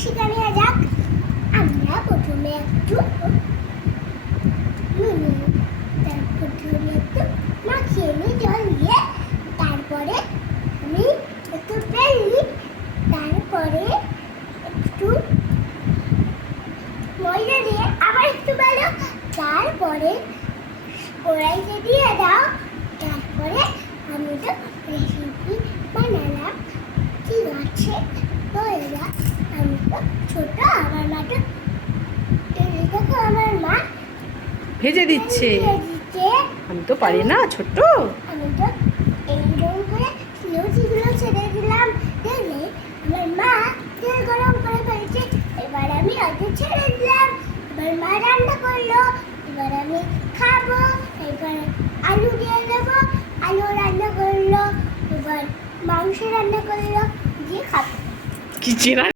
শিখে নেওয়া যাক। আমরা প্রথমে একটু নুন, তারপর প্রথমে একটু মাখিয়ে নিই জল দিয়ে। তারপরে আমি একটু তেল নিই, তারপরে একটু ময়দা দিয়ে আবার একটু ভালো, তারপরে কড়াইতে দিয়ে দাও। তারপরে আমি তো রেসিপি বানালাম, ঠিক আছে। বন্ধুরা, আমি তো ছোট, আমার মা তো দেখো আমার মা ভেজে দিচ্ছে। আমি তো পারি না, ছোট্ট। আমি তো এইরকম করে লুচিগুলো ছেড়ে দিলাম। দেখলে আমার মা তেল গরম করে ফেলছে। এবার আমি অল্প ছেড়ে দিলাম। এবার মা রান্না করলো, এবার আমি খাবো। এবার আলু দিয়ে দেবো, আলু রান্না করলো। এবার মাংস রান্না করলো, দিয়ে খাবো। কি চেনা